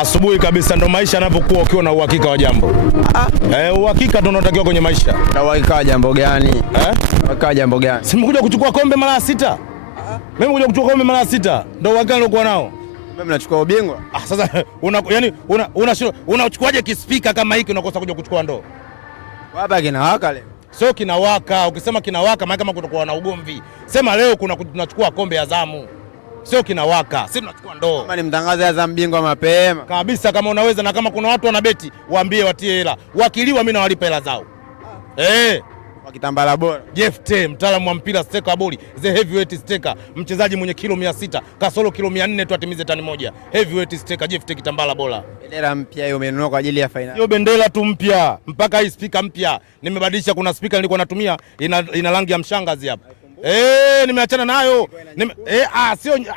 Asubuhi kabisa ndo maisha yanapokuwa ukiwa na uhakika wa jambo. Uhakika ndo unatakiwa kwenye maisha. Na uhakika wa jambo gani? Uhakika wa jambo gani? Si mkuja kuchukua kombe mara 6. Mimi nimekuja kuchukua kombe mara 6. Ndio uhakika nilikuwa nao. Mimi mnachukua ubingwa? Sasa unachukuaje kispika kama hiki unakosa kuja kuchukua ndoo? Baba kinawaka leo. Sio kinawaka, ukisema kinawaka maana kama kutakuwa na ugomvi. Sema leo tunachukua kombe ya Azamu. Sio kinawaka, sisi tunachukua ndoo. Kama ni mtangaza Azam bingwa mapema. Kabisa kama unaweza, na kama kuna watu wanabeti waambie watie hela. Wakiliwa mimi nawalipa hela zao. Kwa kitambala bora. Jefte, mtaalamu wa mpira steka boli, the heavyweight steka, mchezaji mwenye kilo 600, kasoro kilo 400 tu atimize tani moja. Heavyweight steka Jefte kitambala bora. Bendera mpya hiyo umenunua kwa ajili ya finali. Hiyo bendera tu mpya, mpaka hii speaker mpya. Nimebadilisha, kuna speaker nilikuwa natumia ina rangi ya mshangazi hapa. Nimeachana nayo.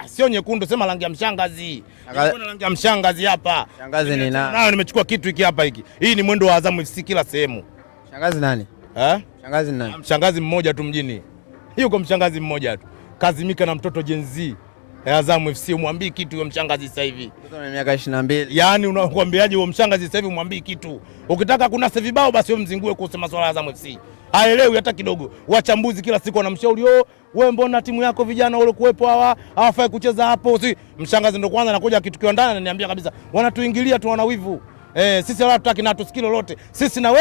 Sio nyekundu, sema rangi ya mshangazi. Nilikuwa rangi ya mshangazi hapa. Shangazi ni nani? Nayo nimechukua kitu hiki hapa hiki. Hii ni mwendo wa Azamu FC kila sehemu. Shangazi nani? Shangazi ni nani? Mshangazi mmoja tu mjini. Yuko mshangazi mmoja tu. Kazimika na mtoto Gen Z. Azamu FC umwambii kitu huyo mshangazi sasa hivi. Mtoto ana miaka 22. Yaani unakwambiaje huyo mshangazi sasa hivi umwambii kitu. Ukitaka kunasa vibao basi wewe mzingue kuhusu masuala ya Azamu FC. Haelewi hata kidogo. Wachambuzi kila siku wanamshauri, wewe mbona timu yako vijana wale kuwepo hawafai kucheza hapo. Mshangazi ndo kwanza anakuja kitu ndani ananiambia kabisa wanatuingilia tu, wana wivu. Sisi wala tutaki na tusikilo lolote. Sisi na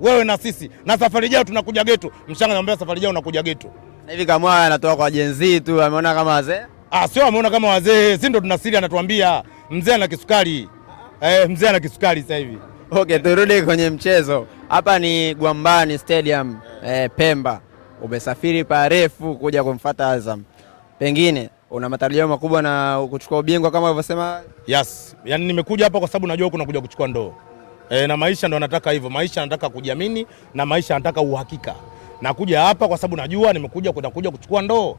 wewe na sisi. Na safari ijayo tunakuja geto. Mshangazi anamwambia safari ijayo unakuja geto. Sasa hivi kama anatoka kwa Gen Z tu, ameona kama wazee? Sio ameona kama wazee. Sisi ndo tunasiri, anatuambia mzee ana kisukari. Mzee ana kisukari sasa hivi. Okay, turudi kwenye mchezo. Hapa ni Gwambani Stadium, Pemba. Umesafiri parefu kuja kumfuata Azam. Pengine una matarajio makubwa na kuchukua ubingwa kama ulivyosema? Yes. Yaani nimekuja hapa kwa sababu najua kuna kuja kuchukua ndoo. Na maisha ndo anataka hivyo. Maisha anataka kujiamini na maisha anataka uhakika. Nakuja hapa kwa sababu najua nimekuja kuchukua ndoo.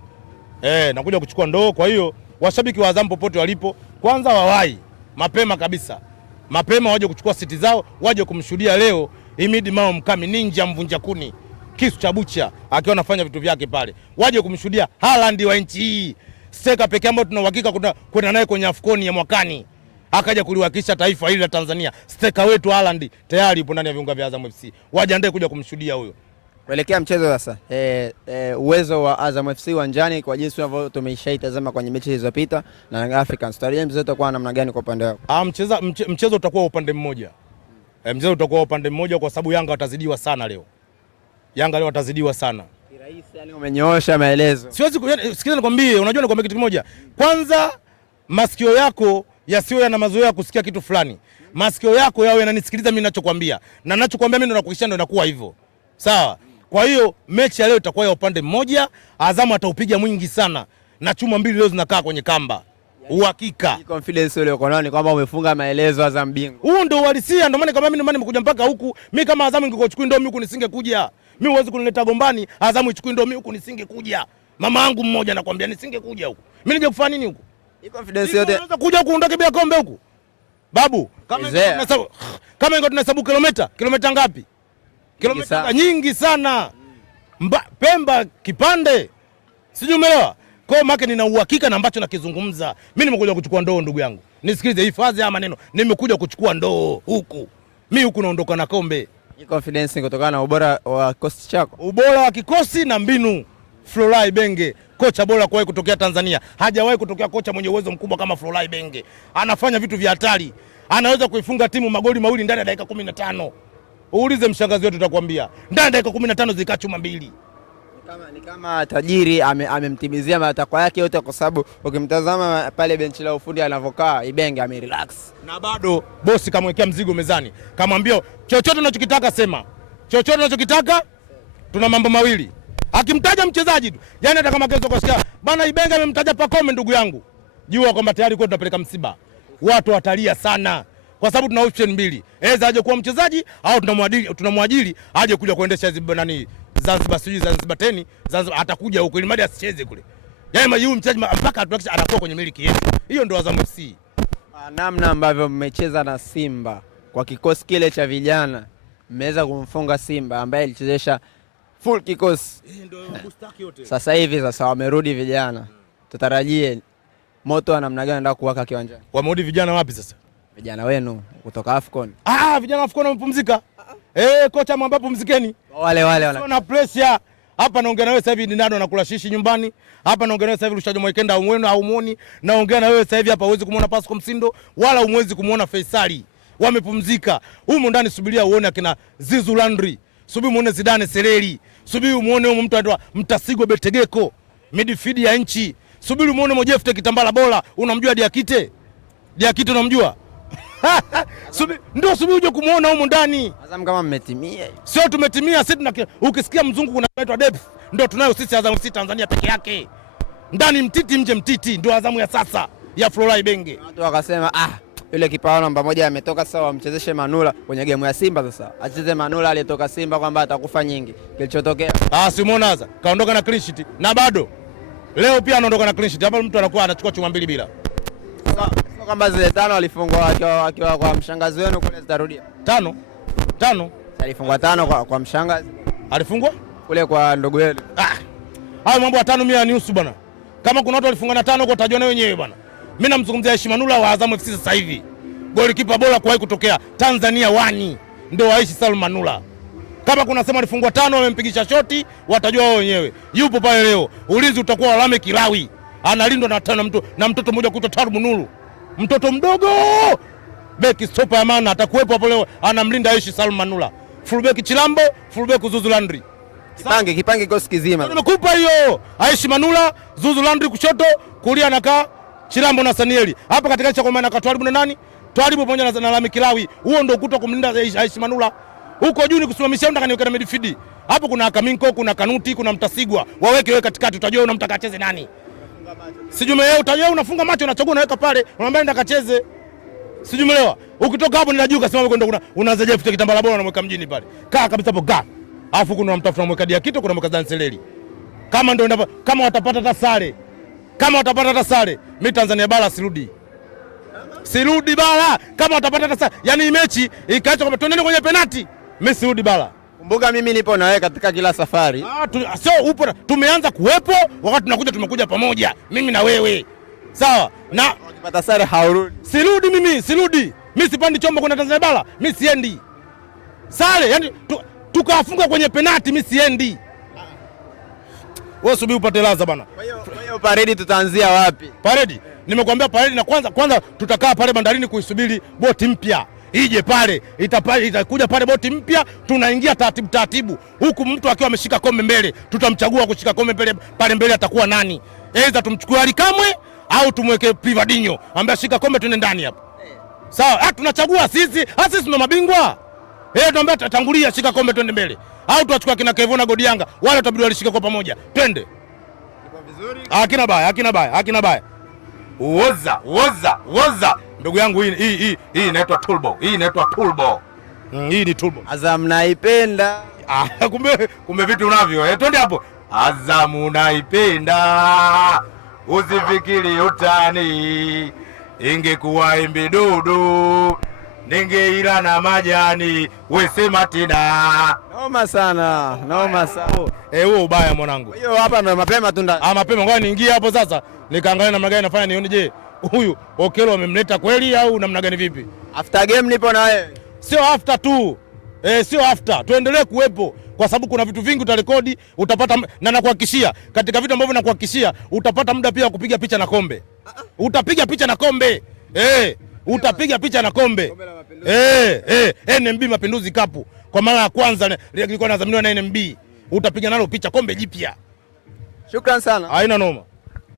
Nakuja kuchukua ndoo. Kwa hiyo washabiki wa Azam popote walipo, kwanza wawai mapema kabisa. Mapema waje kuchukua siti zao, waje kumshuhudia leo Imidi Mao Mkami ninja mvunja kuni. Kisu cha bucha akiwa anafanya vitu vyake pale. Waje kumshuhudia Haaland wa nchi hii. Steka pekee ambaye tuna uhakika kwenda naye kwenye AFCON ya mwakani. Akaja kuliwakilisha taifa hili la Tanzania. Steka wetu Haaland tayari yupo ndani ya viunga vya Azam FC. Wajiandae kuja kumshuhudia huyo. Kuelekea mchezo sasa, uwezo wa Azam FC uwanjani kwa jinsi ambavyo tumeishaitazama kwenye mechi zilizopita na Young Africans. Tarajia mchezo utakuwa namna gani kwa upande wako? Mchezo utakuwa upande mmoja. Mchezo utakuwa upande mmoja kwa sababu Yanga watazidiwa sana leo. Yanga leo watazidiwa sana. Kirahisi, yani umenyoosha maelezo. Siwezi sikiza nikwambie, unajua nikwambie kitu kimoja. Kwanza masikio yako yasiwe yana mazoea kusikia kitu fulani. Masikio yako yawe yananisikiliza mimi ninachokuambia. Na ninachokuambia mimi ndo nakuhakikishia ndo inakuwa hivyo. Sawa? Kwa hiyo mechi ya leo itakuwa ya upande mmoja. Azamu ataupiga mwingi sana na chuma mbili leo zinakaa kwenye kamba. Uhakika. Confidence ile uko nayo ni kwamba umefunga maelezo Azam bingwa. Huu ndio uhalisia, ndio maana kama mimi nimekuja mpaka huku. Mimi kama Azamu ingekuchukua ndio mimi huku nisingekuja. Mimi huwezi kunileta Gombani, Azamu ichukue ndio mimi huku nisingekuja. Mama yangu mmoja anakuambia nisingekuja huku. Mimi nije kufanya nini huku? Hii confidence yote. Unaweza kuja huku undoke bila kombe huku? Babu, kama ingo tunahesabu kilomita ngapi? Kilomita nyingi sana. Pemba kipande. Sijui umeelewa? Kwa maana nina uhakika na ambacho nakizungumza. Mimi nimekuja kuchukua ndoo ndugu yangu. Nisikilize hifadhi ya maneno. Nimekuja kuchukua ndoo huku. Mimi huku naondoka na kombe. Hii confidence kutokana na ubora wa kikosi chako. Ubora wa kikosi na mbinu. Florai Benge, kocha bora kuwahi kutokea Tanzania. Hajawahi kutokea kocha mwenye uwezo mkubwa kama Florai Benge. Anafanya vitu vya hatari. Anaweza kuifunga timu magoli mawili ndani ya dakika 15. Uulize mshangazi wetu atakwambia. Ndani ya dakika 15 zikaa chuma mbili. Ni kama tajiri amemtimizia matakwa yake yote, kwa sababu ukimtazama pale benchi la ufundi anavokaa Ibenge amerelax. Na bado bosi kamwekea mzigo mezani. Kamwambia chochote unachokitaka sema. Chochote unachokitaka tuna mambo mawili. Akimtaja mchezaji tu. Yaani hata kama kesho kasikia bana Ibenge amemtaja Pacome ndugu yangu. Jua kwamba tayari kwa tunapeleka msiba. Watu watalia sana. Kwa sababu tuna option mbili. Aidha aje kuwa mchezaji au tunamwajiri aje kuja kuendesha nani Zanzibar sijui Zanzibar 10, Zanzibar atakuja huko ili madi asicheze kule. Yaani huyu mchezaji mpaka atuhakisha anakuwa kwenye miliki yetu. Hiyo ndio Azam FC. Namna ambavyo mmecheza na Simba kwa kikosi kile cha vijana, mmeweza kumfunga Simba ambaye alichezesha full kikosi. Ndio bustaki yote. Sasa hivi wamerudi vijana. Tutarajie moto wa namna gani ndio kuwaka kiwanjani? Wamerudi vijana wapi sasa? vijana wenu kutoka AFCON. Vijana AFCON wamepumzika. Kocha mwambie pumzikeni. Wale wana pressure. Hapa naongea na wewe sasa hivi Dinado anakula shishi nyumbani. Hapa naongea na wewe sasa hivi Rushajo Mwekenda haumuoni. Naongea na wewe sasa hivi hapa huwezi kumuona Pascal Msindo wala huwezi kumuona Faisali. Wamepumzika. Humo ndani subiria uone akina Zizu Landry. Subiri muone Zidane Sereri. Subiri muone huyo mtu anaitwa Mtasigwa Betegeko. Midfield ya nchi. Subiri muone Mojefte Kitambala Bola. Unamjua Diakite? Diakite unamjua? Subiri uje kumuona humo ndani. Azam kama mmetimia. Sio tumetimia sisi, ukisikia mzungu kunaitwa depth ndio tunayo sisi Azam FC Tanzania peke yake. Ndani mtiti nje mtiti ndio Azamu ya sasa ya Florent Ibenge. Watu wakasema yule kipa namba moja ametoka, sasa wamchezeshe Manula kwenye game ya Simba, sasa acheze Manula aliyetoka Simba kwamba atakufa nyingi. Kilichotokea si umeona sasa kaondoka na clean sheet na bado leo pia anaondoka na clean sheet. Hapa mtu anakuwa anachukua chuma mbili bila. Sio kama zile 5 alifungwa akiwa kwa mshangazi wenu kule zitarudia. 5 alifungwa 5 kwa mshangazi. Alifungwa kule kwa ndugu yenu. Hayo mambo ya 5 mimi ni nusu bwana. Kama kuna watu walifungana 5 kwa tajua na wenyewe bwana. Mimi namzungumzia Aishi Manula wa Azam FC sasa hivi. Golikipa bora kuwahi kutokea Tanzania wani ndio Aishi Salum Manula. Kama kuna sema alifungwa 5 wamempigisha shoti watajua wao wenyewe. Yupo pale leo. Ulinzi utakuwa Lame Kilawi. Analindwa na mtoto mmoja kuitwa Taru Nuru. Mtoto mdogo. Beki stopa ya maana atakuwepo hapo leo anamlinda Aishi Salum Manula. Fullback Chilambo, fullback Zuzu Landry. Kipange kosi kizima. Nimekupa hiyo. Aishi Manula, Zuzu Landry kushoto, kulia anakaa Chilambo na Sanieli. Hapa katikati cha kwa maana Twalibu na nani? Twalibu pamoja na Lame Kilawi. Huo ndio ukuta kumlinda Aishi Manula. Huko juu ni kusimamisha mtu akaniweka na midfield. Hapo kuna Akaminko, kuna Kanuti, kuna Mtasigwa. Waweke wewe katikati utajua unamtaka acheze nani. Sijume wewe utajua unafunga macho unachagua unaweka pale. Unamwambia nenda kacheze. Sijumelewa. Ukitoka hapo nenda juu kasema wewe unaanza Jeff Kitambala Bola unamweka mjini pale. Kaa kabisa hapo gaa. Alafu kuna mtafuta mweka Diakite, kuna mweka Zanseleli. Kama ndio kama watapata hata sare. Mimi Tanzania bara sirudi. Sirudi bara kama watapata hata sare. Yaani mechi ikaacha kwamba tuendane kwenye penalti. Mimi sirudi bara. Kumbuka mimi nipo na wewe katika kila safari. Sio upo tumeanza kuwepo wakati tumekuja pamoja. Mimi na wewe. Sawa? Na ukipata sare haurudi. Sirudi. Mimi sipandi chombo kwenda Tanzania bara. Mimi siendi. Sare, yani tukafunga kwenye penalti mimi siendi. Wewe subiri upate laza bana. Kwa hiyo paredi tutaanzia wapi? Paredi. Nimekwambia paredi na kwanza tutakaa pale bandarini kuisubiri boti mpya. Ije pale, itakuja pale boti mpya, tunaingia taratibu. Huku mtu akiwa ameshika kombe mbele, tutamchagua kushika kombe pale mbele atakuwa nani? Aidha tumchukue Ali Kamwe au tumweke Privadinho ambaye shika kombe tuende ndani hapo. Sawa, tunachagua sisi ndo mabingwa. Tuambia tangulia shika kombe twende mbele. Au tuachukua kina Kevona Godianga, wale tutabidi walishika kwa pamoja. Twende. Iko vizuri? Hakina baya. Uoza. Ndugu yangu hii inaitwa turbo. Hii ni turbo. Azam naipenda. Kumbe vitu unavyo. Twende hapo. Azam naipenda. Usifikiri utani. Ingekuwa embe dudu. Ningeila na majani. Wesema tena. Noma sana. Huo ubaya mwanangu. Hiyo hapa ndo mapema tu ndani. Mapema ngoja niingie hapo sasa. Nikaangalia namna gani nafanya nione je, huyu Okelo amemleta kweli au namna gani vipi? After game nipo na wewe. Sio after tu. Sio after. Tuendelee kuwepo kwa sababu kuna vitu vingi utarekodi, utapata na nakuhakikishia katika vitu ambavyo nakuhakikishia utapata muda pia kupiga picha na kombe. Utapiga picha na kombe. Utapiga picha na kombe. NMB Mapinduzi Cup kwa mara ya kwanza ilikuwa inadhaminiwa na NMB. Utapiga nalo picha kombe jipya. Shukrani sana. Haina noma.